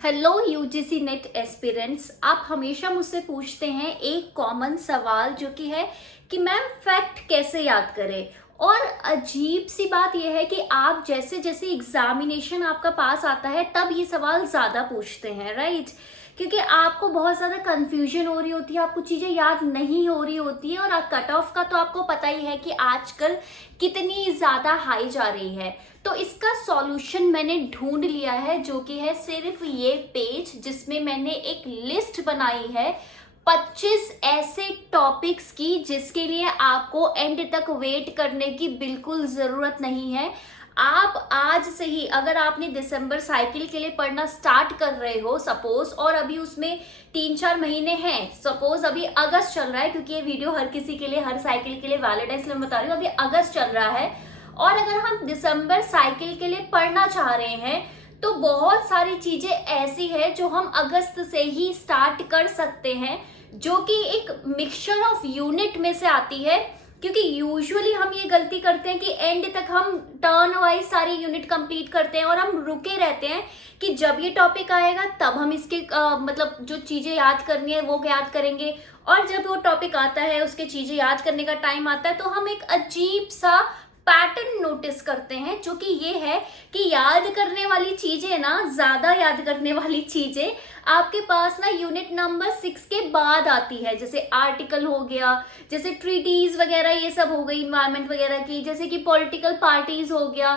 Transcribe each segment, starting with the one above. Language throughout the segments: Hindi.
Hello UGC net aspirants. आप हमेशा मुझसे पूछते हैं एक कॉमन सवाल जो कि है कि मैम फैक्ट कैसे याद करें। और अजीब सी बात यह है कि आप जैसे जैसे एग्जामिनेशन आपका पास आता है तब ये सवाल ज़्यादा पूछते हैं, राइट? क्योंकि आपको बहुत ज़्यादा कंफ्यूजन हो रही होती है, आपको चीज़ें याद नहीं हो रही होती है। और कट ऑफ का तो आपको पता ही है कि आजकल कितनी ज़्यादा हाई जा रही है। तो इसका सॉल्यूशन मैंने ढूंढ लिया है, जो कि है सिर्फ ये पेज जिसमें मैंने एक लिस्ट बनाई है 25 ऐसे टॉपिक्स की जिसके लिए आपको एंड तक वेट करने की बिल्कुल ज़रूरत नहीं है। आप आज से ही, अगर आपने दिसंबर साइकिल के लिए पढ़ना स्टार्ट कर रहे हो सपोज, और अभी उसमें 3-4 महीने हैं, सपोज अभी अगस्त चल रहा है, क्योंकि ये वीडियो हर किसी के लिए, हर साइकिल के लिए वैलिड है, इसलिए मैं बता रही हूँ अभी अगस्त चल रहा है। और अगर हम दिसंबर साइकिल के लिए पढ़ना चाह रहे हैं तो बहुत सारी चीजें ऐसी है जो हम अगस्त से ही स्टार्ट कर सकते हैं, जो कि एक मिक्सचर ऑफ यूनिट में से आती है। क्योंकि यूजुअली हम ये गलती करते हैं कि एंड तक हम टर्न वाइज सारी यूनिट कंप्लीट करते हैं और हम रुके रहते हैं कि जब ये टॉपिक आएगा तब हम इसके मतलब जो चीजें याद करनी है वो याद करेंगे। और जब वो टॉपिक आता है, उसके चीजें याद करने का टाइम आता है, तो हम एक अजीब सा पैटर्न नोटिस करते हैं, जो कि ये है कि याद करने वाली चीजें ना, ज्यादा याद करने वाली चीजें आपके पास ना यूनिट नंबर 6 के बाद आती है। जैसे आर्टिकल हो गया, जैसे ट्रीटीज वगैरह, ये सब हो गई इन्वायरमेंट वगैरह की, जैसे कि पॉलिटिकल पार्टीज हो गया,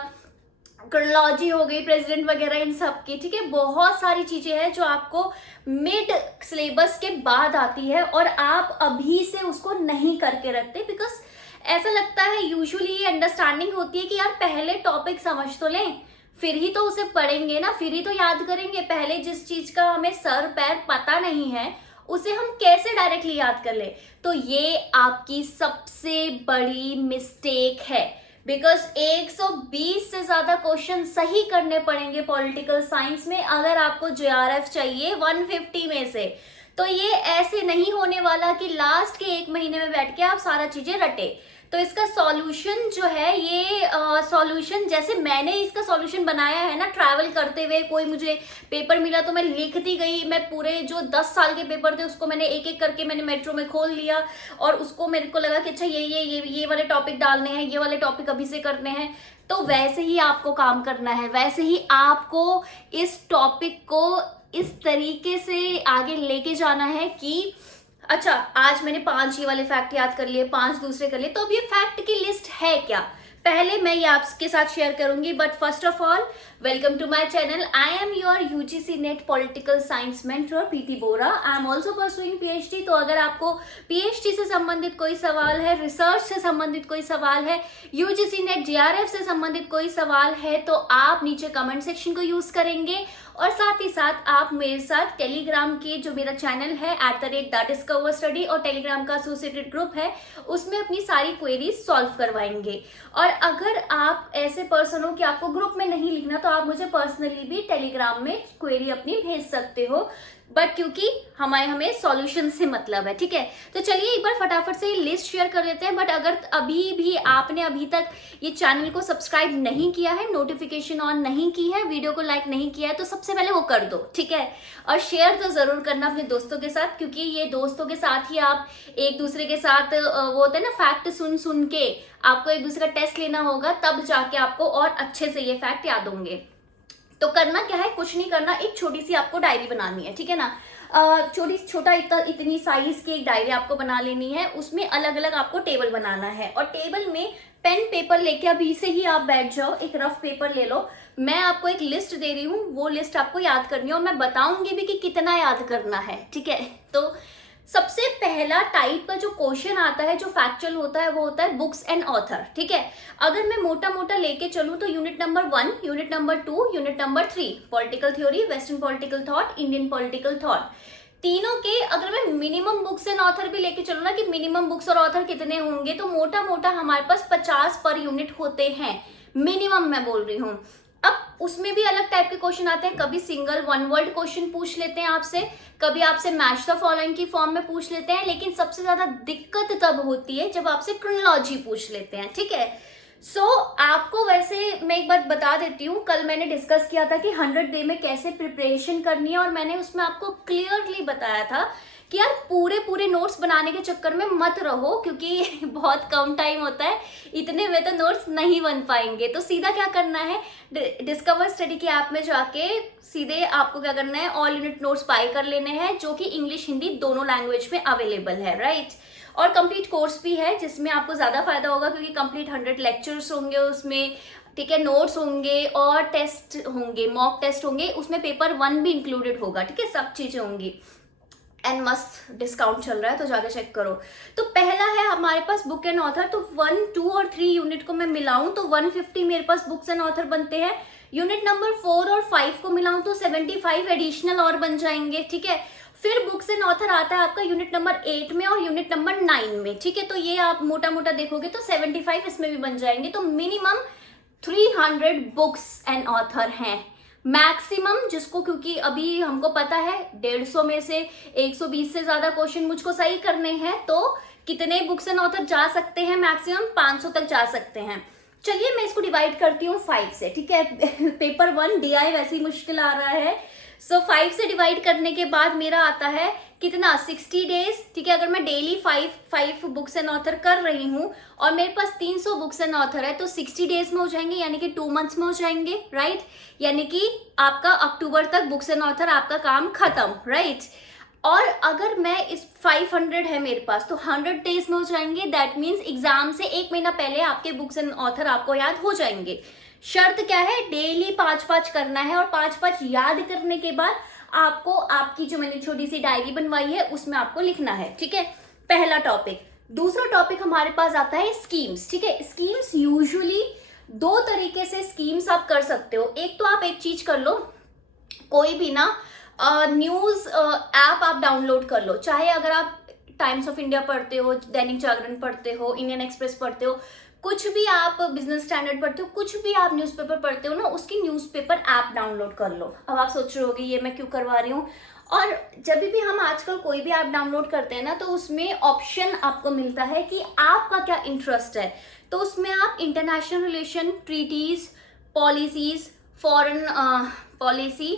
क्रोनोलॉजी हो गई, प्रेसिडेंट वगैरह, इन सब की। ठीक है, बहुत सारी चीजें हैं जो आपको मिड सिलेबस के बाद आती है और आप अभी से उसको नहीं करके रखते, बिकॉज ऐसा लगता है, यूजुअली ये अंडरस्टैंडिंग होती है कि यार पहले टॉपिक समझ तो लें, फिर ही तो उसे पढ़ेंगे ना, फिर ही तो याद करेंगे। पहले जिस चीज का हमें सर पैर पता नहीं है उसे हम कैसे डायरेक्टली याद कर ले। तो ये आपकी सबसे बड़ी मिस्टेक है, बिकॉज 120 से ज्यादा क्वेश्चन सही करने पड़ेंगे पॉलिटिकल साइंस में अगर आपको जेआरएफ चाहिए 150 में से। तो ये ऐसे नहीं होने वाला कि लास्ट के 1 महीने में बैठ के आप सारा चीजें रटे। तो इसका सॉल्यूशन जो है, ये सॉल्यूशन जैसे मैंने इसका सॉल्यूशन बनाया है ना, ट्रैवल करते हुए कोई मुझे पेपर मिला तो मैं लिखती गई। मैं पूरे जो 10 साल के पेपर थे उसको मैंने एक एक करके मैंने मेट्रो में खोल लिया और उसको मेरे को लगा कि अच्छा ये वाले टॉपिक डालने हैं, ये वाले टॉपिक अभी से करने हैं। तो वैसे ही आपको काम करना है, वैसे ही आपको इस टॉपिक को इस तरीके से आगे लेके जाना है कि अच्छा आज मैंने 5 ये वाले फैक्ट याद कर लिए, 5 दूसरे कर लिए, तो अब ये फैक्ट की लिस्ट है क्या, पहले मैं ये आपके साथ शेयर करूंगी। But first of all, welcome to my channel. I am your UGC NET political science mentor Preeti Bora. I am also pursuing PhD. तो अगर आपको पीएचडी से संबंधित कोई सवाल है, रिसर्च से संबंधित कोई सवाल है, यूजीसी नेट जेआरएफ से संबंधित कोई सवाल है, तो आप नीचे कमेंट सेक्शन को यूज करेंगे। और साथ ही साथ आप मेरे साथ टेलीग्राम के जो मेरा चैनल है @DiscoverStudy और टेलीग्राम का एसोसिएटेड ग्रुप है, उसमें अपनी सारी क्वेरीज सॉल्व करवाएंगे। और अगर आप ऐसे पर्सन हो कि आपको ग्रुप में नहीं लिखना, तो आप मुझे पर्सनली भी टेलीग्राम में क्वेरी अपनी भेज सकते हो, बट क्योंकि हमें सॉल्यूशन से मतलब है। ठीक है, तो चलिए एक बार फटाफट से लिस्ट शेयर कर लेते हैं। बट अगर अभी भी आपने अभी तक ये चैनल को सब्सक्राइब नहीं किया है, नोटिफिकेशन ऑन नहीं की है, वीडियो को लाइक नहीं किया है, तो सबसे पहले वो कर दो। ठीक है, और शेयर तो जरूर करना अपने दोस्तों के साथ, क्योंकि ये दोस्तों के साथ ही आप एक दूसरे के साथ वो होता है ना, फैक्ट सुन सुन के आपको एक दूसरे का टेस्ट लेना होगा, तब जाके आपको और अच्छे से ये फैक्ट याद होंगे। तो करना क्या है, कुछ नहीं करना, एक छोटी सी आपको डायरी बनानी है। ठीक है ना, इतनी साइज की एक डायरी आपको बना लेनी है। उसमें अलग अलग आपको टेबल बनाना है और टेबल में पेन पेपर लेके अभी से ही आप बैठ जाओ, एक रफ पेपर ले लो। मैं आपको एक लिस्ट दे रही हूँ, वो लिस्ट आपको याद करनी है और मैं बताऊंगी भी कि कितना याद करना है। ठीक है, तो सबसे पहला टाइप का जो क्वेश्चन आता है, जो फैक्चुअल होता है, वो होता है बुक्स एंड ऑथर। ठीक है, अगर मैं मोटा मोटा लेके चलूं तो unit number 1, unit number 2, unit number 3, political theory, western political thought, Indian political thought, तीनों के अगर मैं मिनिमम बुक्स एंड ऑथर भी लेके चलूं ना कि मिनिमम बुक्स और ऑथर कितने होंगे, तो मोटा मोटा हमारे पास 50 पर यूनिट होते हैं, मिनिमम मैं बोल रही हूँ। अब उसमें भी अलग टाइप के क्वेश्चन आते हैं, कभी सिंगल 1 वर्ड क्वेश्चन पूछ लेते हैं आपसे, कभी आपसे मैच द फॉलोइंग की फॉर्म में पूछ लेते हैं, लेकिन सबसे ज्यादा दिक्कत तब होती है जब आपसे क्रोनोलॉजी पूछ लेते हैं। ठीक है, आपको वैसे मैं एक बात बता देती हूँ, कल मैंने डिस्कस किया था कि 100 डे में कैसे प्रिपरेशन करनी है, और मैंने उसमें आपको क्लियरली बताया था कि यार पूरे पूरे नोट्स बनाने के चक्कर में मत रहो, क्योंकि बहुत कम टाइम होता है, इतने में तो नोट्स नहीं बन पाएंगे। तो सीधा क्या करना है, डिस्कवर स्टडी की ऐप में जाके सीधे आपको क्या करना है, ऑल यूनिट नोट्स बाय कर लेने हैं, जो कि इंग्लिश हिंदी दोनों लैंग्वेज में अवेलेबल है, राइट। और कंप्लीट कोर्स भी है जिसमें आपको ज़्यादा फायदा होगा, क्योंकि कंप्लीट 100 लेक्चर्स होंगे उसमें, ठीक है, नोट्स होंगे और टेस्ट होंगे, मॉक टेस्ट होंगे, उसमें पेपर 1 भी इंक्लूडेड होगा, ठीक है, सब चीज़ें होंगी। एंड मस्त डिस्काउंट चल रहा है, तो जाके चेक करो। तो पहला है हमारे पास बुक एंड ऑथर, तो 1, 2 और 3 यूनिट को मैं मिलाऊं तो 150 मेरे पास बुक्स एंड ऑथर बनते हैं। यूनिट नंबर 4 और 5 को मिलाऊं तो 75 एडिशनल और बन जाएंगे, ठीक है। फिर बुक्स एंड ऑथर आता है आपका यूनिट नंबर 8 में और यूनिट नंबर 9 में, ठीक है। तो ये आप मोटा मोटा देखोगे तो 75 इसमें भी बन जाएंगे। तो मिनिमम 300 बुक्स एंड ऑथर हैं मैक्सिमम, जिसको, क्योंकि अभी हमको पता है 150 में से 120 से ज्यादा क्वेश्चन मुझको सही करने हैं, तो कितने बुक्स एंड ऑथर जा सकते हैं, मैक्सिमम 500 तक जा सकते हैं। चलिए मैं इसको डिवाइड करती हूँ 5 से, ठीक है। पेपर 1 DI वैसे ही मुश्किल आ रहा है। 5 से डिवाइड करने के बाद मेरा आता है कितना, 60 डेज, ठीक है। अगर मैं डेली 5 बुक्स एंड ऑथर कर रही हूँ और मेरे पास 300 बुक्स एंड ऑथर है, तो 60 डेज में हो जाएंगे, यानी कि 2 मंथ्स में हो जाएंगे, राइट। यानी कि आपका अक्टूबर तक बुक्स एंड ऑथर आपका काम खत्म, राइट। और अगर मैं इस 500 है मेरे पास, तो 100 डेज में हो जाएंगे। दैट मीन्स एग्जाम से 1 महीना पहले आपके बुक्स एंड ऑथर आपको याद हो जाएंगे। शर्त क्या है, डेली 5 करना है, और 5 याद करने के बाद आपको आपकी जो मैंने छोटी सी डायरी बनवाई है उसमें आपको लिखना है, ठीक है। पहला टॉपिक। दूसरा टॉपिक हमारे पास आता है स्कीम्स, ठीक है। स्कीम्स यूजुअली 2 तरीके से स्कीम्स आप कर सकते हो। एक तो आप एक चीज कर लो, कोई भी ना न्यूज ऐप आप डाउनलोड कर लो, चाहे अगर आप टाइम्स ऑफ इंडिया पढ़ते हो, दैनिक जागरण पढ़ते हो, इंडियन एक्सप्रेस पढ़ते हो, कुछ भी आप बिजनेस स्टैंडर्ड पढ़ते हो, कुछ भी आप न्यूज़पेपर पढ़ते हो ना, उसकी न्यूज़पेपर ऐप डाउनलोड कर लो। अब आप सोच रहे होगे ये मैं क्यों करवा रही हूँ। और जब भी हम आजकल कोई भी ऐप डाउनलोड करते हैं ना, तो उसमें ऑप्शन आपको मिलता है कि आपका क्या इंटरेस्ट है। तो उसमें आप international relation, treaties, policies, foreign policy,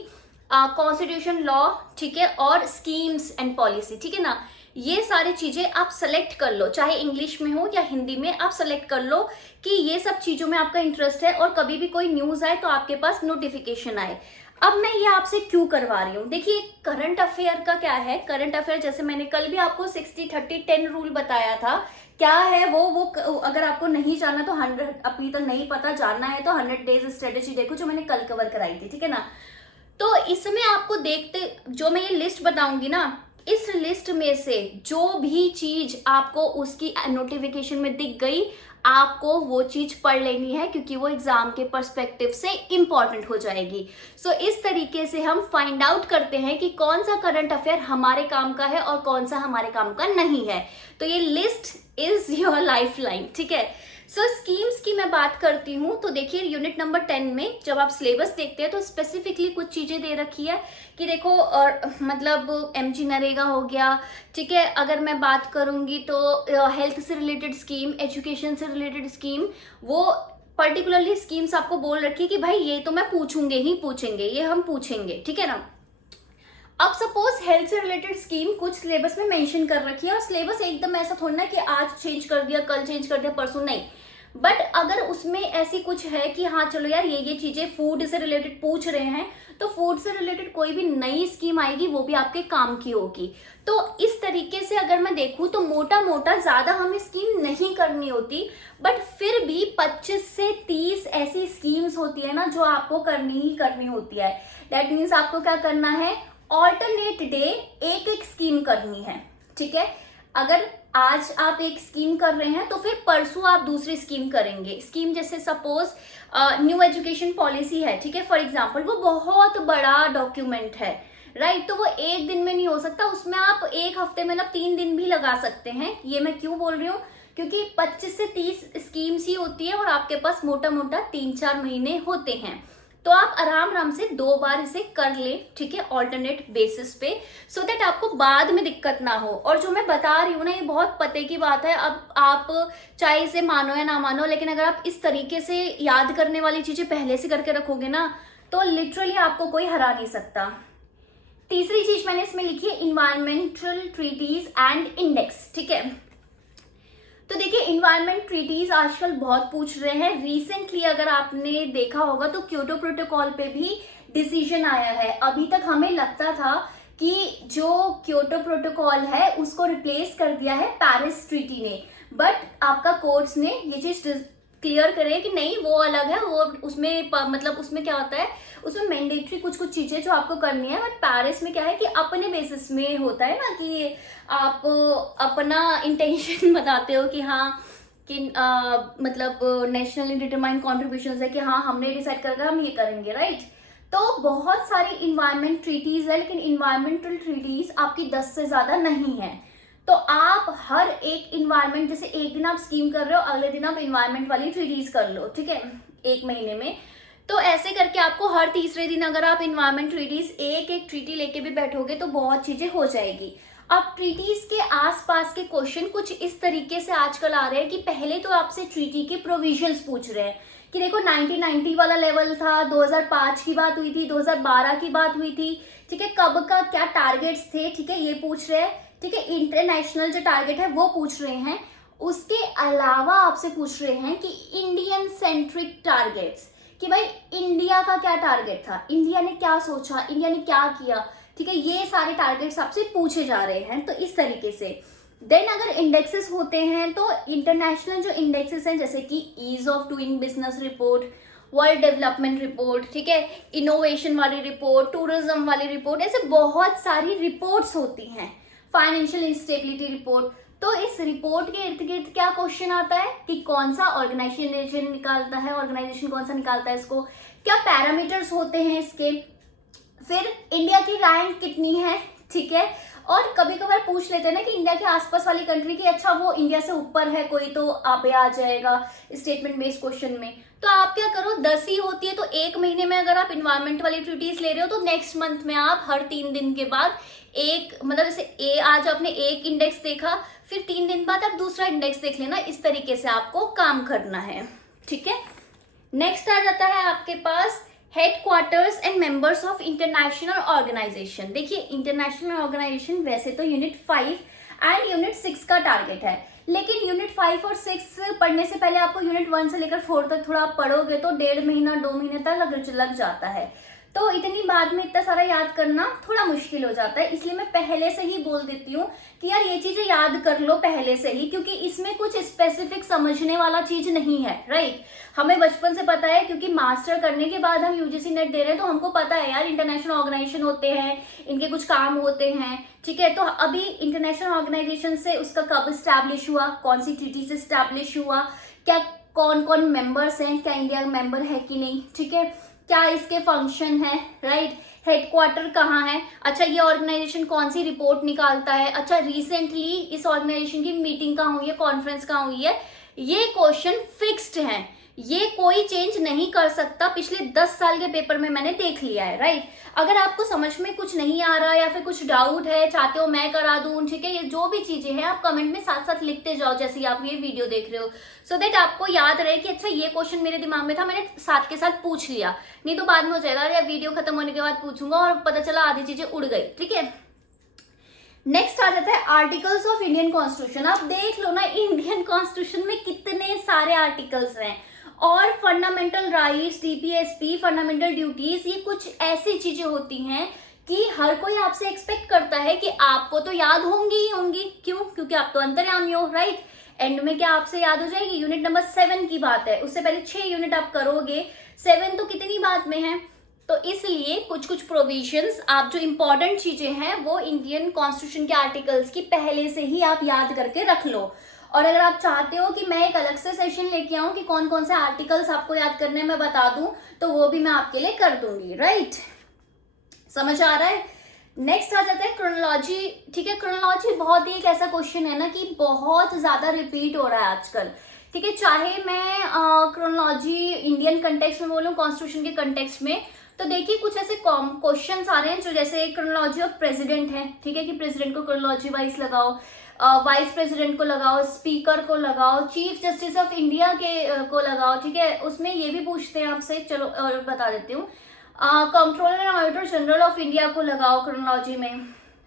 constitution law, ठीक है, और स्कीम्स एंड पॉलिसी, ठीक है ना। ये सारी चीजें आप सेलेक्ट कर लो, चाहे इंग्लिश में हो या हिंदी में, आप सेलेक्ट कर लो कि ये सब चीजों में आपका इंटरेस्ट है, और कभी भी कोई न्यूज आए तो आपके पास नोटिफिकेशन आए। अब मैं ये आपसे क्यों करवा रही हूँ, देखिए करंट अफेयर का क्या है। करंट अफेयर जैसे मैंने कल भी आपको 60-30-10 रूल बताया था, क्या है वो अगर आपको नहीं जानना तो 100 अभी तक नहीं पता, जानना है तो 100 डेज स्ट्रेटेजी देखो, जो मैंने कल कवर कराई थी, ठीक है ना। तो इसमें आपको देखते, जो मैं ये लिस्ट बताऊंगी ना, इस लिस्ट में से जो भी चीज आपको उसकी नोटिफिकेशन में दिख गई, आपको वो चीज पढ़ लेनी है, क्योंकि वो एग्जाम के पर्सपेक्टिव से इंपॉर्टेंट हो जाएगी। इस तरीके से हम फाइंड आउट करते हैं कि कौन सा करंट अफेयर हमारे काम का है और कौन सा हमारे काम का नहीं है। तो ये list is your life line, ठीक है। स्कीम्स की मैं बात करती हूँ, तो देखिए यूनिट नंबर 10 में जब आप सिलेबस देखते हैं तो स्पेसिफिकली कुछ चीजें दे रखी है कि देखो, और मतलब MG नरेगा हो गया, ठीक है। अगर मैं बात करूंगी तो हेल्थ से रिलेटेड स्कीम, एजुकेशन से रिलेटेड स्कीम, वो पर्टिकुलरली स्कीम्स आपको बोल रखी है कि भाई ये तो मैं पूछूंगे ही पूछेंगे, ये हम पूछेंगे, ठीक है ना। अब सपोज हेल्थ से रिलेटेड स्कीम कुछ सिलेबस में मेंशन कर रखी है, और सिलेबस एकदम ऐसा थोड़ा ना कि आज चेंज कर दिया, कल चेंज कर दिया, परसों नहीं। बट अगर उसमें ऐसी कुछ है कि हाँ चलो यार ये चीजें फूड से रिलेटेड पूछ रहे हैं, तो फूड से रिलेटेड कोई भी नई स्कीम आएगी वो भी आपके काम की होगी। तो इस तरीके से अगर मैं देखूं तो मोटा मोटा ज्यादा हमें स्कीम नहीं करनी होती, बट फिर भी 25 से 30 ऐसी स्कीम्स होती है ना जो आपको करनी ही करनी होती है। दैट मीन्स आपको क्या करना है, ऑल्टरनेट डे एक स्कीम करनी है, ठीक है। अगर आज आप एक स्कीम कर रहे हैं तो फिर परसों आप दूसरी स्कीम करेंगे। स्कीम जैसे सपोज न्यू एजुकेशन पॉलिसी है, ठीक है, फॉर एग्जांपल, वो बहुत बड़ा डॉक्यूमेंट है, राइट। तो वो एक दिन में नहीं हो सकता, उसमें आप एक हफ्ते में ना 3 दिन भी लगा सकते हैं। ये मैं क्यों बोल रही हूँ, क्योंकि 25 से 30 स्कीम्स ही होती है और आपके पास मोटा मोटा 3-4 महीने होते हैं। तो आप आराम आराम से 2 बार इसे कर ले, ठीक है, ऑल्टरनेट बेसिस पे, सो दैट आपको बाद में दिक्कत ना हो। और जो मैं बता रही हूँ ना, ये बहुत पते की बात है। अब आप चाहे इसे मानो या ना मानो, लेकिन अगर आप इस तरीके से याद करने वाली चीजें पहले से करके रखोगे ना, तो लिटरली आपको कोई हरा नहीं सकता। तीसरी चीज मैंने इसमें लिखी है इन्वायरमेंटल ट्रीटीज एंड इंडेक्स, ठीक है। तो देखिए, इन्वायरमेंट ट्रीटीज आजकल बहुत पूछ रहे हैं। रिसेंटली अगर आपने देखा होगा तो क्योटो प्रोटोकॉल पे भी डिसीजन आया है। अभी तक हमें लगता था कि जो क्योटो प्रोटोकॉल है उसको रिप्लेस कर दिया है पेरिस ट्रीटी ने, बट आपका कोर्ट्स ने ये चीज क्लियर करे कि नहीं, वो अलग है। वो उसमें मतलब उसमें क्या होता है, उसमें मैंडेटरी कुछ कुछ चीजें जो आपको करनी है, बट पेरिस में क्या है कि अपने बेसिस में होता है ना, कि आप अपना इंटेंशन बताते हो कि हाँ, कि मतलब नेशनली डिटरमाइंड कॉन्ट्रीब्यूशन है कि हाँ हमने डिसाइड करके हम ये करेंगे, राइट। तो बहुत सारी इन्वायरमेंट ट्रीटीज है, लेकिन इन्वायरमेंटल ट्रीटीज आपकी 10 से ज्यादा नहीं है। तो आप हर एक इन्वायरमेंट, जैसे एक दिन आप स्कीम कर रहे हो, अगले दिन आप इन्वायरमेंट वाली ट्रीटीज कर लो, ठीक है, 1 महीने में। तो ऐसे करके आपको हर तीसरे दिन अगर आप इन्वायरमेंट ट्रीटीज एक एक ट्रीटी लेके भी बैठोगे तो बहुत चीजें हो जाएगी। अब ट्रीटीज के आसपास के क्वेश्चन कुछ इस तरीके से आजकल आ रहे हैं कि पहले तो आपसे ट्रीटी के प्रोविजंस पूछ रहे हैं कि देखो 1990 वाला लेवल था, 2005 की बात हुई थी, 2012 की बात हुई थी, ठीक है, कब का क्या टारगेट्स थे, ठीक है, ये पूछ रहे हैं, ठीक है। इंटरनेशनल जो टारगेट है वो पूछ रहे हैं। उसके अलावा आपसे पूछ रहे हैं कि इंडियन सेंट्रिक टारगेट्स, कि भाई इंडिया का क्या टारगेट था, इंडिया ने क्या सोचा, इंडिया ने क्या किया, ठीक है, ये सारे टारगेट्स आपसे पूछे जा रहे हैं। तो इस तरीके से देन अगर इंडेक्सेस होते हैं तो इंटरनेशनल जो इंडेक्सेस हैं, जैसे कि ease of doing business report, world development report, ठीक है, इनोवेशन वाली रिपोर्ट, टूरिज्म वाली रिपोर्ट, ऐसे बहुत सारी रिपोर्ट्स होती हैं, फाइनेंशियल इंस्टेबिलिटी रिपोर्ट। तो इस रिपोर्ट के इर्द गिर्द क्या क्वेश्चन आता है कि कौन सा ऑर्गेनाइजेशन निकालता है, ऑर्गेनाइजेशन कौन सा निकालता है इसको, क्या पैरामीटर्स होते हैं इसके, फिर इंडिया की रैंक कितनी है, ठीक है। और कभी कभार पूछ लेते हैं ना कि इंडिया के आसपास वाली कंट्री की, अच्छा वो इंडिया से ऊपर है कोई, तो आप आ जाएगा स्टेटमेंट बेस्ड क्वेश्चन में। तो आप क्या करो, 10 ही होती है तो 1 महीने में अगर आप इन्वायरमेंट वाली ट्रीटीज ले रहे हो तो नेक्स्ट मंथ में आप हर 3 दिन के बाद एक, मतलब जैसे आज आपने एक इंडेक्स देखा, फिर 3 दिन बाद आप दूसरा इंडेक्स देख लेना। इस तरीके से आपको काम करना है, ठीक है। नेक्स्ट आ जाता है आपके पास headquarters and members of international organisation. देखिए, इंटरनेशनल ऑर्गेनाइजेशन वैसे तो यूनिट 5 एंड यूनिट 6 का टारगेट है, लेकिन यूनिट 5 और 6 पढ़ने से पहले आपको यूनिट 1 से लेकर 4 तक थोड़ा आप पढ़ोगे तो 1.5 महीना 2 महीने तक लग जाता है। तो इतनी बाद में इतना सारा याद करना थोड़ा मुश्किल हो जाता है, इसलिए मैं पहले से ही बोल देती हूँ कि यार ये चीजें याद कर लो पहले से ही, क्योंकि इसमें कुछ स्पेसिफिक समझने वाला चीज नहीं है, राइट। हमें बचपन से पता है, क्योंकि मास्टर करने के बाद हम यूजीसी नेट दे रहे हैं, तो हमको पता है यार इंटरनेशनल ऑर्गेनाइजेशन होते हैं, इनके कुछ काम होते हैं, ठीक है। तो अभी इंटरनेशनल ऑर्गेनाइजेशन से उसका कब स्टैब्लिश हुआ, कौन सी ट्रीटी से स्टैब्लिश हुआ, क्या कौन कौन मेंबर्स हैं, क्या इंडिया मेंबर है कि नहीं, ठीक है, क्या इसके फंक्शन है, राइट, हेडक्वार्टर कहाँ है, अच्छा ये ऑर्गेनाइजेशन कौन सी रिपोर्ट निकालता है, अच्छा रिसेंटली इस ऑर्गेनाइजेशन की मीटिंग कहाँ हुई है, कॉन्फ्रेंस कहाँ हुई है। ये क्वेश्चन फिक्स्ड हैं, ये कोई चेंज नहीं कर सकता। पिछले 10 साल के पेपर में मैंने देख लिया है, राइट। अगर आपको समझ में कुछ नहीं आ रहा या फिर कुछ डाउट है, चाहते हो मैं करा दूं, ठीक है, ये जो भी चीजें हैं आप कमेंट में साथ साथ लिखते जाओ जैसे ही आप ये वीडियो देख रहे हो, सो दैट आपको याद रहे कि अच्छा ये क्वेश्चन मेरे दिमाग में था, मैंने साथ के साथ पूछ लिया, नहीं तो बाद में हो जाएगा अरे वीडियो खत्म होने के बाद पूछूंगा और पता चला आधी चीजें उड़ गई, ठीक है। नेक्स्ट आ जाता है आर्टिकल्स ऑफ इंडियन कॉन्स्टिट्यूशन। आप देख लो ना, इंडियन कॉन्स्टिट्यूशन में कितने सारे आर्टिकल्स हैं, और fundamental rights, DPSP, fundamental duties, ये कुछ ऐसी चीजें होती हैं कि हर कोई आपसे एक्सपेक्ट करता है कि आपको तो याद होंगी ही होंगी। क्यों? क्योंकि आप तो अंतर्यामी हो, राइट। एंड में क्या आपसे याद हो जाएगी? यूनिट नंबर 7 की बात है, उससे पहले 6 यूनिट आप करोगे, 7 तो कितनी बात में है। तो इसलिए कुछ कुछ प्रोविजंस, आप जो इंपॉर्टेंट चीजें हैं वो इंडियन कॉन्स्टिट्यूशन के आर्टिकल्स की पहले से ही आप याद करके रख लो। और अगर आप चाहते हो कि मैं एक अलग से सेशन लेके आऊं कि कौन कौन से आर्टिकल्स आपको याद करने में बता दूं, तो वो भी मैं आपके लिए कर दूंगी, राइट। समझ आ रहा है। नेक्स्ट आ जाता है क्रोनोलॉजी, ठीक है। क्रोनोलॉजी बहुत ही एक ऐसा क्वेश्चन है ना कि बहुत ज्यादा रिपीट हो रहा है आजकल, ठीक है, चाहे मैं क्रोनोलॉजी इंडियन कंटेक्स्ट में बोलूँ, कॉन्स्टिट्यूशन के कंटेक्स्ट में, तो देखिए कुछ ऐसे क्वेश्चंस आ रहे हैं जो जैसे क्रोनोलॉजी ऑफ प्रेसिडेंट है, ठीक है, कि प्रेसिडेंट को क्रोनोलॉजी वाइज लगाओ, वाइस प्रेसिडेंट को लगाओ, स्पीकर को लगाओ, चीफ जस्टिस ऑफ इंडिया के को लगाओ, ठीक है, उसमें ये भी पूछते हैं आपसे, चलो और बता देती हूँ, controller and auditor general of India को लगाओ क्रोनोलॉजी में,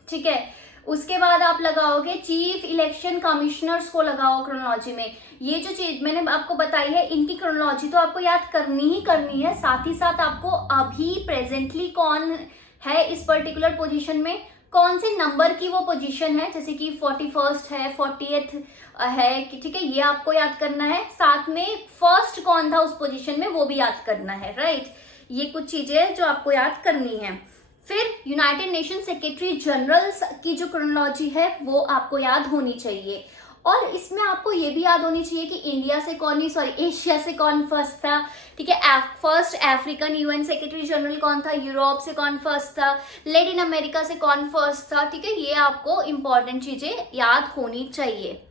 ठीक है। उसके बाद आप लगाओगे चीफ इलेक्शन कमिश्नर्स को लगाओ क्रोनोलॉजी में। ये जो चीज मैंने आपको बताई है, इनकी क्रोनोलॉजी तो आपको याद करनी ही करनी है, साथ ही साथ आपको अभी प्रेजेंटली कौन है इस पर्टिकुलर पोजीशन में, कौन से नंबर की वो पोजीशन है, जैसे कि 41st है, 40th है, ठीक है, ये आपको याद करना है। साथ में फर्स्ट कौन था उस पोजीशन में वो भी याद करना है, राइट। ये कुछ चीजें जो आपको याद करनी है। फिर यूनाइटेड नेशन सेक्रेटरी जनरल की जो क्रोनोलॉजी है वो आपको याद होनी चाहिए, और इसमें आपको ये भी याद होनी चाहिए कि इंडिया से कौन, नहीं सॉरी, एशिया से कौन फर्स्ट था, ठीक है, first African UN secretary general कौन था, यूरोप से कौन फर्स्ट था, लैटिन अमेरिका से कौन फर्स्ट था, ठीक है, ये आपको इंपॉर्टेंट चीजें याद होनी चाहिए।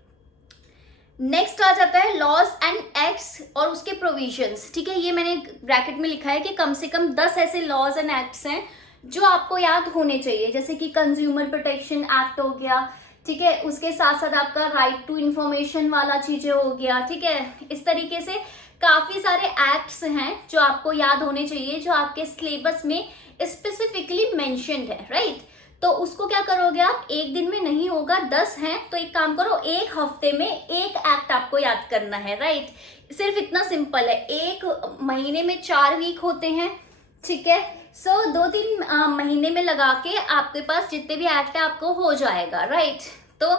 नेक्स्ट आ जाता है लॉज एंड एक्ट्स और उसके प्रोविजंस, ठीक है, ये मैंने ब्रैकेट में लिखा है कि कम से कम 10 ऐसे लॉज एंड एक्ट्स हैं जो आपको याद होने चाहिए, जैसे कि कंज्यूमर प्रोटेक्शन एक्ट हो गया, ठीक है, उसके साथ साथ आपका राइट टू इंफॉर्मेशन वाला चीजें हो गया, ठीक है, इस तरीके से काफी सारे एक्ट्स हैं जो आपको याद होने चाहिए, जो आपके सिलेबस में स्पेसिफिकली मेंशन्ड है, राइट। तो उसको क्या करोगे आप, एक दिन में नहीं होगा, 10 हैं, तो एक काम करो, एक हफ्ते में एक एक्ट आपको याद करना है, राइट। सिर्फ इतना सिंपल है, एक महीने में 4 वीक होते हैं, ठीक है, सो 2-3 महीने में लगा के आपके पास जितने भी एक्ट है आपको हो जाएगा, राइट। तो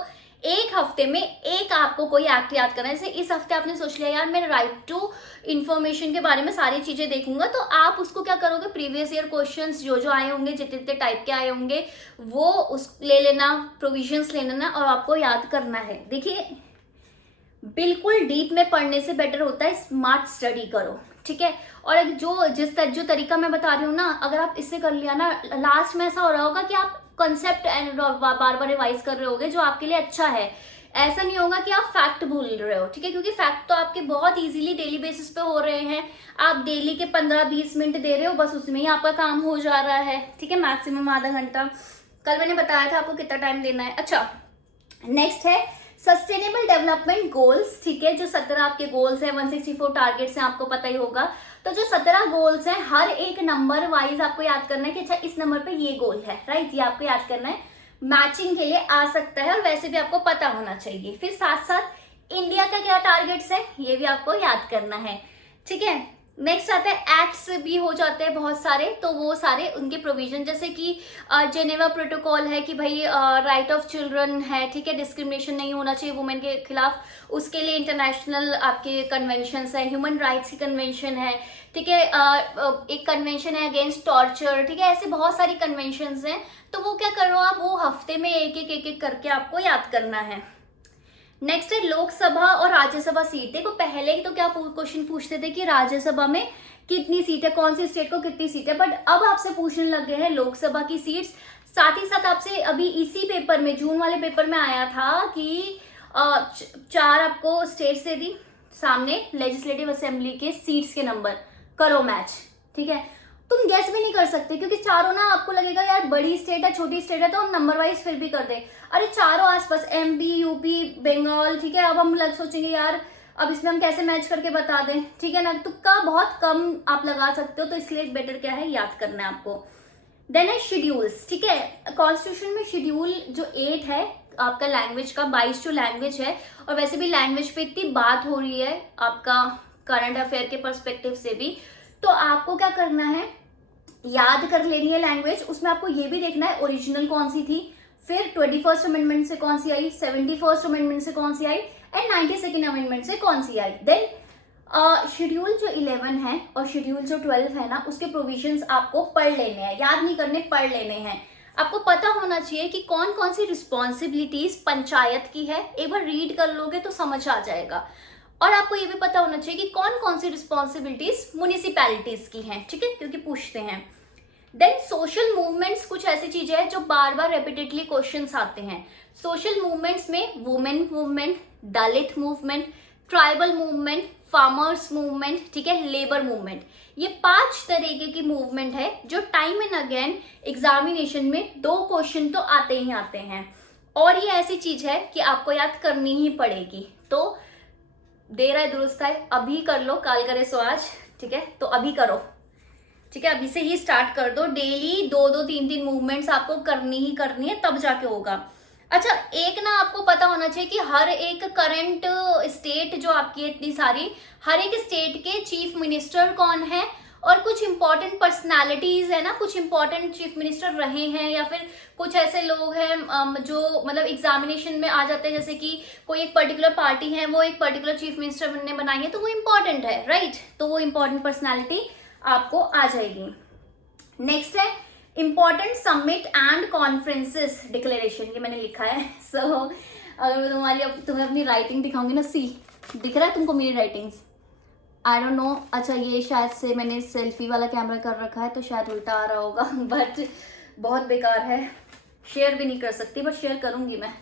एक हफ्ते में एक आपको कोई एक्ट याद करना है। जैसे इस हफ्ते आपने सोच लिया यार मैं राइट टू इन्फॉर्मेशन के बारे में सारी चीजें देखूंगा, तो आप उसको क्या करोगे, प्रीवियस ईयर क्वेश्चंस जो जो आए होंगे, जितने जितने टाइप के आए होंगे, वो उस ले लेना, प्रोविजंस ले लेना और आपको याद करना है। देखिए बिल्कुल डीप में पढ़ने से बेटर होता है स्मार्ट स्टडी करो, ठीक है। और जो तरीका मैं बता रही हूँ ना, अगर आप इससे कर लिया ना, लास्ट में ऐसा हो रहा होगा कि आप कॉन्सेप्ट बार बार रिवाइज कर रहे होगे, जो आपके लिए अच्छा है। ऐसा नहीं होगा कि आप फैक्ट भूल रहे हो, ठीक है, क्योंकि फैक्ट तो आपके बहुत इजीली डेली बेसिस पे हो रहे हैं। आप डेली के 15-20 मिनट दे रहे हो, बस उसमें ही आपका काम हो जा रहा है, ठीक है, मैक्सिमम आधा घंटा। कल मैंने बताया था आपको कितना टाइम देना है। अच्छा, नेक्स्ट है सस्टेनेबल डेवलपमेंट गोल्स, ठीक है, जो 17 आपके गोल्स हैं, 164 टारगेट्स हैं, आपको पता ही होगा। तो जो 17 गोल्स हैं, हर एक नंबर वाइज आपको याद करना है कि अच्छा इस नंबर पे ये गोल है, राइट, ये आपको याद करना है। मैचिंग के लिए आ सकता है और वैसे भी आपको पता होना चाहिए। फिर साथ साथ इंडिया का क्या टारगेट्स है ये भी आपको याद करना है, ठीक है। नेक्स्ट आता है एक्ट्स भी हो जाते हैं बहुत सारे, तो वो सारे उनके प्रोविजन, जैसे कि जेनेवा प्रोटोकॉल है कि भाई राइट ऑफ चिल्ड्रन है, ठीक है, डिस्क्रिमिनेशन नहीं होना चाहिए वुमेन के खिलाफ, उसके लिए इंटरनेशनल आपके कन्वेंशंस है, ह्यूमन राइट्स की कन्वेंशन है, ठीक है, एक कन्वेंशन है अगेंस्ट टॉर्चर, ठीक है, ऐसे बहुत सारी कन्वेंशंस हैं। तो वो क्या करो आप, वो हफ्ते में एक एक करके आपको याद करना है। नेक्स्ट है लोकसभा और राज्यसभा सीट। देखो पहले तो क्या क्वेश्चन पूछते थे कि राज्यसभा में कितनी सीट है, कौन सी स्टेट को कितनी सीट है, बट अब आपसे पूछने लग गए हैं लोकसभा की सीट्स। साथ ही साथ आपसे अभी इसी पेपर में, जून वाले पेपर में आया था कि 4 आपको स्टेट से दी सामने लेजिस्लेटिव असेंबली के सीट्स के नंबर, करो मैच, ठीक है। तुम गैस भी नहीं कर सकते क्योंकि चारों ना, आपको लगेगा यार बड़ी स्टेट है छोटी स्टेट है तो हम नंबर वाइज फिर भी कर दे, अरे चारों आसपास एमपी यूपी बंगाल, ठीक है। अब हम सोचेंगे यार अब इसमें हम कैसे मैच करके बता दें, ठीक है ना, तुक्का बहुत कम आप लगा सकते हो, तो इसलिए बेटर क्या है, याद करना है आपको। देन है शेड्यूल्स, ठीक है, कॉन्स्टिट्यूशन में शेड्यूल जो 8 है आपका लैंग्वेज का, 22 जो लैंग्वेज है, और वैसे भी लैंग्वेज पे इतनी बात हो रही है आपका करंट अफेयर के पर्सपेक्टिव से भी, तो आपको क्या करना है, याद कर लेनी है लैंग्वेज। उसमें आपको ये भी देखना है ओरिजिनल कौन सी थी, फिर 21st अमेंडमेंट से कौन सी आई, 71st अमेंडमेंट से कौन सी आई, एंड 92nd अमेंडमेंट से कौन सी आई। देन शेड्यूल जो 11 है और शेड्यूल जो 12 है ना, उसके प्रोविजंस आपको पढ़ लेने हैं, याद नहीं करने, पढ़ लेने हैं। आपको पता होना चाहिए कि कौन कौन सी रिस्पॉन्सिबिलिटीज पंचायत की है, एक बार रीड कर लोगे तो समझ आ जाएगा। और आपको ये भी पता होना चाहिए कि कौन कौन सी रिस्पॉन्सिबिलिटीज म्युनिसिपैलिटीज की हैं, ठीक है, क्योंकि पूछते हैं। देन सोशल मूवमेंट्स कुछ ऐसी चीजें हैं जो बार बार रेपिटेडली क्वेश्चंस आते हैं। सोशल मूवमेंट्स में women movement, Dalit movement, tribal movement, farmers movement, ठीक है, लेबर मूवमेंट। ये 5 तरीके की मूवमेंट है जो टाइम एंड अगेन एग्जामिनेशन में 2 क्वेश्चन तो आते ही आते हैं, और ये ऐसी चीज है कि आपको याद करनी ही पड़ेगी। तो देर है दुरुस्त है, अभी कर लो, काल करे सो आज, ठीक है, तो अभी करो, ठीक है, अभी से ही स्टार्ट कर दो। डेली 2-2, 3-3 मूवमेंट्स आपको करनी ही करनी है, तब जाके होगा। अच्छा, एक ना आपको पता होना चाहिए कि हर एक करंट स्टेट जो आपकी है इतनी सारी, हर एक स्टेट के चीफ मिनिस्टर कौन है, और कुछ इंपॉर्टेंट पर्सनालिटीज है ना, कुछ इंपॉर्टेंट चीफ मिनिस्टर रहे हैं, या फिर कुछ ऐसे लोग हैं जो मतलब एग्जामिनेशन में आ जाते हैं, जैसे कि कोई एक पर्टिकुलर पार्टी है, वो एक पर्टिकुलर चीफ मिनिस्टर ने बनाई है, तो वो इंपॉर्टेंट है, राइट, तो वो इंपॉर्टेंट पर्सनैलिटी आपको आ जाएगी। नेक्स्ट है important summit and conferences declaration, ये मैंने लिखा है। सो अगर मैं तुम्हें अपनी राइटिंग दिखाऊंगी ना, सी दिख रहा है तुमको मेरी राइटिंग्स, आई डोंट नो। अच्छा, ये शायद से मैंने सेल्फी वाला कैमरा कर रखा है तो शायद उल्टा आ रहा होगा, बट बहुत बेकार है, शेयर भी नहीं कर सकती, बट शेयर करूंगी मैं,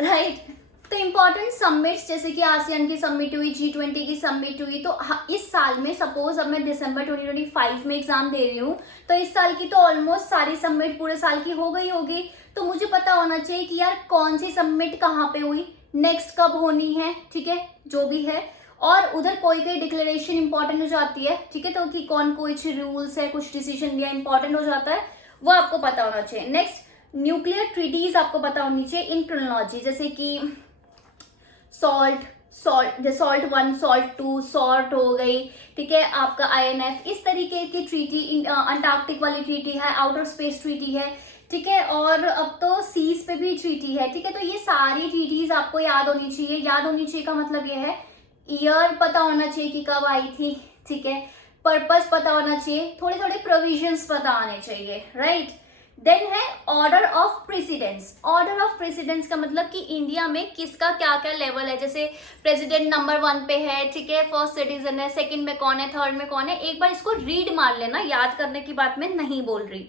राइट। तो इम्पॉर्टेंट समिट्स जैसे कि आसियान की समिट हुई, G20 की समिट हुई, तो इस साल में सपोज अब मैं दिसंबर 2025 में एग्जाम दे रही हूँ, तो इस साल की तो ऑलमोस्ट सारी समिट पूरे साल की हो गई होगी, तो मुझे पता होना चाहिए कि यार कौन सी समिट कहाँ पे हुई, नेक्स्ट कब होनी है, ठीक है, जो भी है, और उधर कोई कोई डिक्लेरेशन इंपॉर्टेंट हो जाती है, ठीक है, तो कि कौन कुछ रूल्स है, कुछ डिसीजन लिया इंपॉर्टेंट हो जाता है, वो आपको पता होना चाहिए। नेक्स्ट, न्यूक्लियर ट्रीटीज आपको पता होनी चाहिए इन क्रोनोलॉजी, जैसे कि सॉल्ट 1, सॉल्ट 2, सॉल्ट हो गई, ठीक है, आपका INF, इस तरीके की ट्रीटी, अंटार्कटिक वाली ट्रीटी है, आउटर स्पेस ट्रीटी है, ठीक है, और अब तो सीज पे भी ट्रीटी है, ठीक है, तो ये सारी ट्रीटीज आपको याद होनी चाहिए। याद होनी चाहिए का मतलब ये है ईयर पता होना चाहिए कि कब आई थी, ठीक है, पर्पस पता होना चाहिए, थोड़े थोड़े प्रोविजंस पता आने चाहिए, राइट। देन है order of precedence. Order of precedence का मतलब कि इंडिया में किसका क्या क्या लेवल है, जैसे प्रेसिडेंट नंबर 1 पे है, ठीक है, फर्स्ट सिटीजन है, सेकंड में कौन है, थर्ड में कौन है, एक बार इसको रीड मार लेना, याद करने की बात मैं नहीं बोल रही।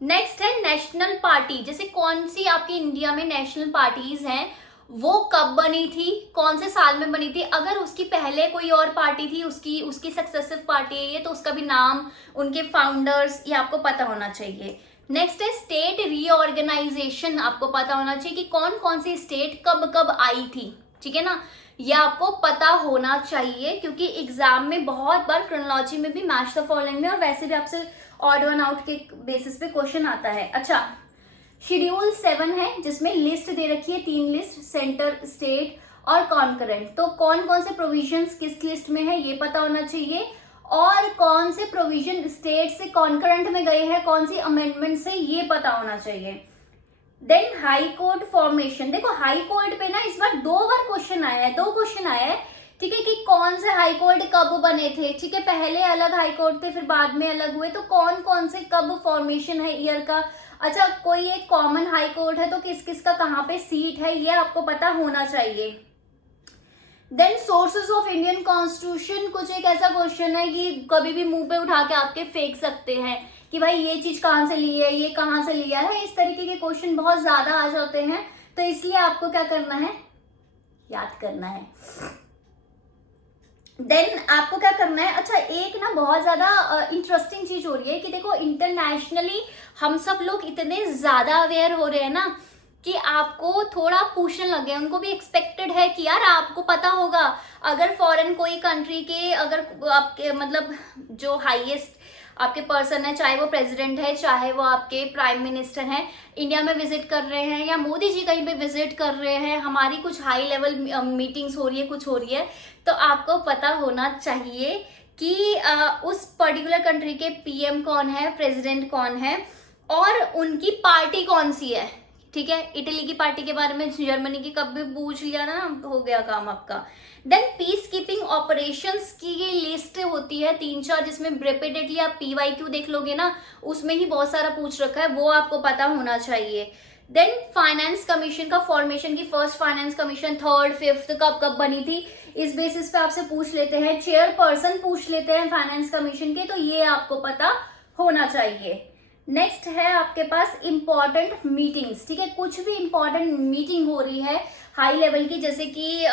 नेक्स्ट है नेशनल पार्टी, जैसे कौन सी आपकी इंडिया में नेशनल पार्टीज हैं, वो कब बनी थी, कौन से साल में बनी थी, अगर उसकी पहले कोई और पार्टी थी, उसकी सक्सेसिव पार्टी है ये, तो उसका भी नाम, उनके फाउंडर्स, ये आपको पता होना चाहिए। नेक्स्ट है स्टेट रीऑर्गेनाइजेशन, आपको पता होना चाहिए कि कौन कौन सी स्टेट कब कब आई थी, ठीक है ना, ये आपको पता होना चाहिए, क्योंकि एग्जाम में बहुत बार क्रोनोलॉजी में भी, मैच द फॉलोइंग में, और वैसे भी आपसे ऑड वन आउट के बेसिस पे क्वेश्चन आता है। अच्छा, शेड्यूल 7 है जिसमें लिस्ट दे रखी है, 3 लिस्ट, सेंटर, स्टेट और कॉन्करेंट, तो कौन कौन से प्रोविजंस किस लिस्ट में है ये पता होना चाहिए, और कौन से प्रोविजन स्टेट से कॉन्करेंट में गए हैं, कौन सी अमेंडमेंट से, ये पता होना चाहिए। देन हाई कोर्ट फॉर्मेशन, देखो हाई कोर्ट पे ना इस बार 2 बार क्वेश्चन आया है, 2 क्वेश्चन आया है, ठीक है, कि कौन से हाई कोर्ट कब बने थे, ठीक है, पहले अलग हाई कोर्ट थे फिर बाद में अलग हुए, तो कौन कौन से कब फॉर्मेशन है ईयर का। अच्छा, कोई एक कॉमन हाई कोर्ट है तो किस किस का कहाँ पे सीट है, ये आपको पता होना चाहिए। Then sources of Indian constitution, कुछ एक ऐसा क्वेश्चन है कि कभी भी मुंह पे उठा के आपके फेंक सकते हैं कि भाई ये चीज कहाँ से ली है, ये कहाँ से लिया है, इस तरीके के क्वेश्चन बहुत ज्यादा आ जाते हैं, तो इसलिए आपको क्या करना है, याद करना है। देन आपको क्या करना है, अच्छा एक ना बहुत ज्यादा इंटरेस्टिंग चीज हो रही है कि देखो इंटरनेशनली हम सब लोग इतने ज्यादा अवेयर हो रहे हैं ना कि आपको थोड़ा पूछने लगे, उनको भी एक्सपेक्टेड है कि यार आपको पता होगा, अगर फॉरेन कोई कंट्री के, अगर आपके मतलब जो हाईएस्ट आपके पर्सन है, चाहे वो प्रेसिडेंट है, चाहे वो आपके प्राइम मिनिस्टर हैं, इंडिया में विजिट कर रहे हैं, या मोदी जी कहीं पे विजिट कर रहे हैं, हमारी कुछ हाई लेवल मीटिंग्स हो रही है, कुछ हो रही है, तो आपको पता होना चाहिए कि उस पर्टिकुलर कंट्री के PM कौन है, प्रेसिडेंट कौन है, और उनकी पार्टी कौन सी है, ठीक है। इटली की पार्टी के बारे में, जर्मनी की कब भी पूछ लिया ना, हो गया काम आपका। देन पीस कीपिंग ऑपरेशंस की ये लिस्ट होती है 3-4, जिसमें रिपीटेडली आप PYQ देख लोगे ना, उसमें ही बहुत सारा पूछ रखा है, वो आपको पता होना चाहिए। देन फाइनेंस कमीशन का फॉर्मेशन, की first finance commission 3rd 5th कब कब बनी थी, इस बेसिस पे आपसे पूछ लेते हैं। चेयरपर्सन पूछ लेते हैं फाइनेंस कमीशन के, तो ये आपको पता होना चाहिए। नेक्स्ट है आपके पास इंपॉर्टेंट मीटिंग्स, ठीक है, कुछ भी इंपॉर्टेंट मीटिंग हो रही है हाई लेवल की, जैसे कि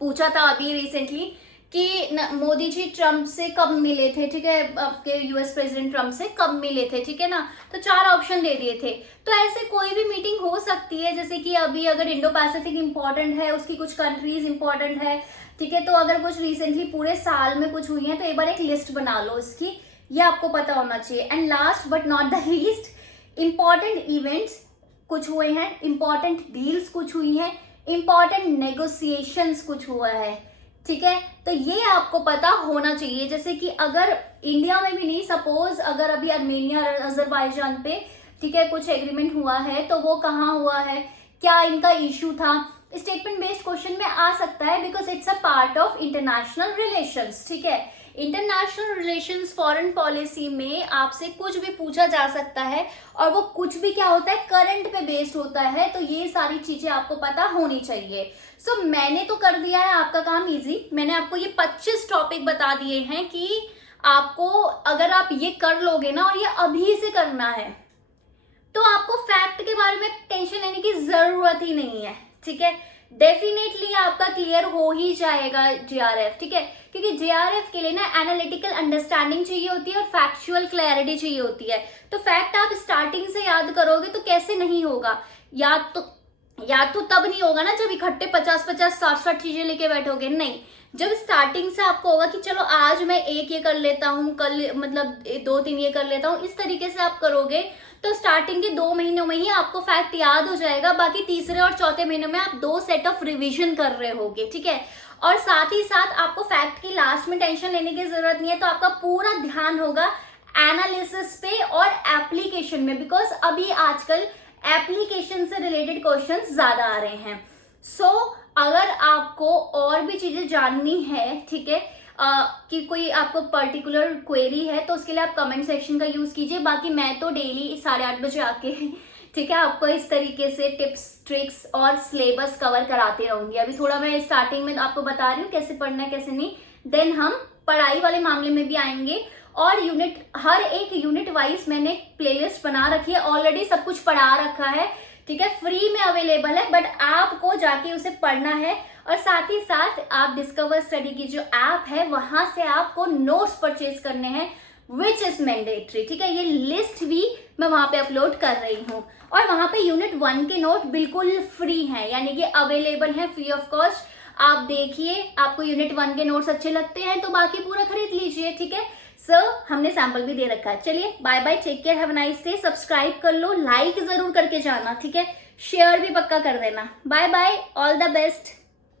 पूछा था अभी रिसेंटली कि मोदी जी ट्रम्प से कब मिले थे, ठीक है, आपके यूएस प्रेसिडेंट ट्रम्प से कब मिले थे, ठीक है ना। तो 4 ऑप्शन दे दिए थे। तो ऐसे कोई भी मीटिंग हो सकती है, जैसे कि अभी अगर इंडो पैसिफिक इंपॉर्टेंट है, उसकी कुछ कंट्रीज इंपॉर्टेंट है, ठीक है, तो अगर कुछ रिसेंटली पूरे साल में कुछ हुई है तो एक बार एक लिस्ट बना लो इसकी, ये आपको पता होना चाहिए। And last but not the least, important events कुछ हुए हैं, इंपॉर्टेंट डील्स कुछ हुई हैं, इंपॉर्टेंट नेगोशिएशंस कुछ हुआ है, ठीक है। तो ये आपको पता होना चाहिए। जैसे कि अगर इंडिया में भी नहीं, सपोज अगर अभी आर्मेनिया और अजरबैजान पे, ठीक है, कुछ एग्रीमेंट हुआ है तो वो कहाँ हुआ है, क्या इनका इशू था, स्टेटमेंट बेस्ड क्वेश्चन में आ सकता है, because it's a part of international relations, ठीक है। इंटरनेशनल रिलेशंस फॉरेन पॉलिसी में आपसे कुछ भी पूछा जा सकता है, और वो कुछ भी क्या होता है, करंट पे बेस्ड होता है। तो ये सारी चीजें आपको पता होनी चाहिए। सो मैंने तो कर दिया है आपका काम इजी। मैंने आपको ये 25 टॉपिक बता दिए हैं कि आपको अगर आप ये कर लोगे ना, और ये अभी से करना है, तो आपको फैक्ट के बारे में टेंशन लेने की जरूरत ही नहीं है, ठीक है। डेफिनेटली आपका क्लियर हो ही जाएगा जेआरएफ, ठीक है, क्योंकि जेआरएफ के लिए ना एनालिटिकल अंडरस्टैंडिंग चाहिए होती है और फैक्चुअल क्लैरिटी चाहिए होती है। तो फैक्ट आप स्टार्टिंग से याद करोगे तो कैसे नहीं होगा, या तो तब नहीं होगा ना जब इकट्ठे 50-50 60 चीजें लेके बैठोगे, नहीं, जब स्टार्टिंग से आपको होगा कि चलो आज मैं एक ये कर लेता हूँ, कल मतलब 2-3 ये कर लेता हूँ, इस तरीके से आप करोगे तो स्टार्टिंग के 2 महीनों में ही आपको फैक्ट याद हो जाएगा। बाकी तीसरे और चौथे महीनों में आप 2 सेट ऑफ रिवीजन कर रहे होगे, ठीक है। और साथ ही साथ आपको फैक्ट की लास्ट में टेंशन लेने की जरूरत नहीं है। तो आपका पूरा ध्यान होगा एनालिसिस पे और एप्लीकेशन में, बिकॉज अभी आजकल एप्लीकेशन से रिलेटेड क्वेश्चंस ज्यादा आ रहे हैं। सो अगर आपको और भी चीजें जाननी है, ठीक है, कि कोई आपको पर्टिकुलर क्वेरी है, तो उसके लिए आप कमेंट सेक्शन का यूज कीजिए। बाकी मैं तो डेली 8:30 बजे आके ठीक है आपको इस तरीके से टिप्स ट्रिक्स और सिलेबस कवर कराते रहूंगी। अभी थोड़ा मैं स्टार्टिंग में आपको बता रही हूँ कैसे पढ़ना है कैसे नहीं, देन हम पढ़ाई वाले मामले में भी आएंगे। और यूनिट, हर एक यूनिट वाइज मैंने प्लेलिस्ट बना रखी है, ऑलरेडी सब कुछ पढ़ा रखा है, ठीक है, फ्री में अवेलेबल है, बट आपको जाके उसे पढ़ना है। और साथ ही साथ आप डिस्कवर स्टडी की जो ऐप है वहां से आपको नोट्स परचेज करने हैं, विच इज मैंडेटरी, ठीक है। ये लिस्ट भी मैं वहां पे अपलोड कर रही हूँ, और वहां पे यूनिट 1 के नोट बिल्कुल फ्री हैं, यानी कि अवेलेबल हैं फ्री ऑफ कॉस्ट। आप देखिए, आपको यूनिट 1 के नोट्स अच्छे लगते हैं तो बाकी पूरा खरीद लीजिए, ठीक है। हमने सैंपल भी दे रखा है। चलिए bye bye, take care, have a nice day. Subscribe कर लो, लाइक जरूर करके जाना, ठीक है, शेयर भी पक्का कर देना। Bye bye, all the best.